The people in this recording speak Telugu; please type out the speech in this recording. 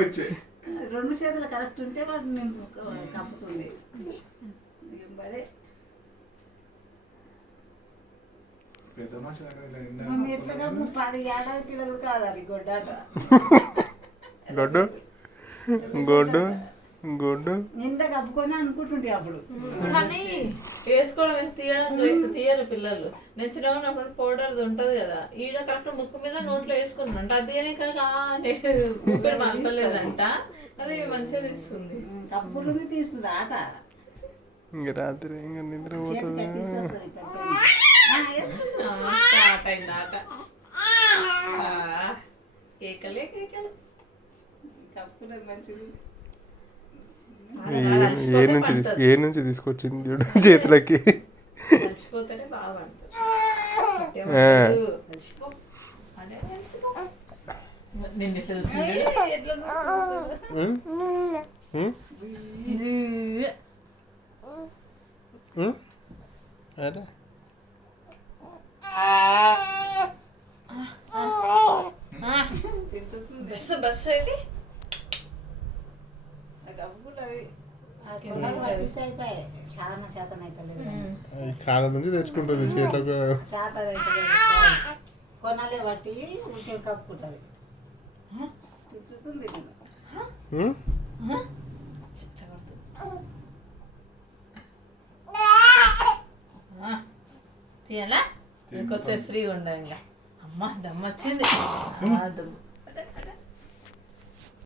వచ్చాయి 2 చేతులు కరెక్ట్ ఉంటే వాడు నేను కప్పుతుంది పెద్ద మనిషి ఎట్లా 10 ఏడాది పిల్లలు కాదాలి గొడ్డాట గొడ్డు గొడ్డు గొడ్డు నిండా కప్పుకొని అనుకుంటుంటే అప్పుడు కానీ వేసుకోవడం ఎంత తీయరు పిల్లలు. నేను చిన్నగా ఉన్నప్పుడు పౌడర్ ఉంటది కదా, ఈడ కరెక్ట్ ముక్కు మీద నోట్లో వేసుకున్నాంట. అది ముక్కలు మలపలేదంట, అది మంచిగా తీసుకుంది. కప్పులు తీస్తుంది ఆట. ఇంకా రాత్రి ఇంకా నిద్ర పోతుంది. స్టార్ట్ అయింది ఆట. కేకలే కేకలు. కప్పులు మంచిగా ఏ నుంచి తీసుకొచ్చింది చూడు చేతులకి. మర్చిపోతేనే బాగా నిన్ను చూసింది అరే బస్సు బస్సు అయితే చాలా శాతం అయితే కాలం నుంచి తెచ్చుకుంటుంది చేతులకు. శాతం అయితే కొనాలే బట్టి ఉంటే కప్పుకుంటుంది. తెచ్చుతుంది తీయాలా ఇంకోసేపు ఫ్రీగా ఉండ. ఇంకా అమ్మ దమ్మ వచ్చింది.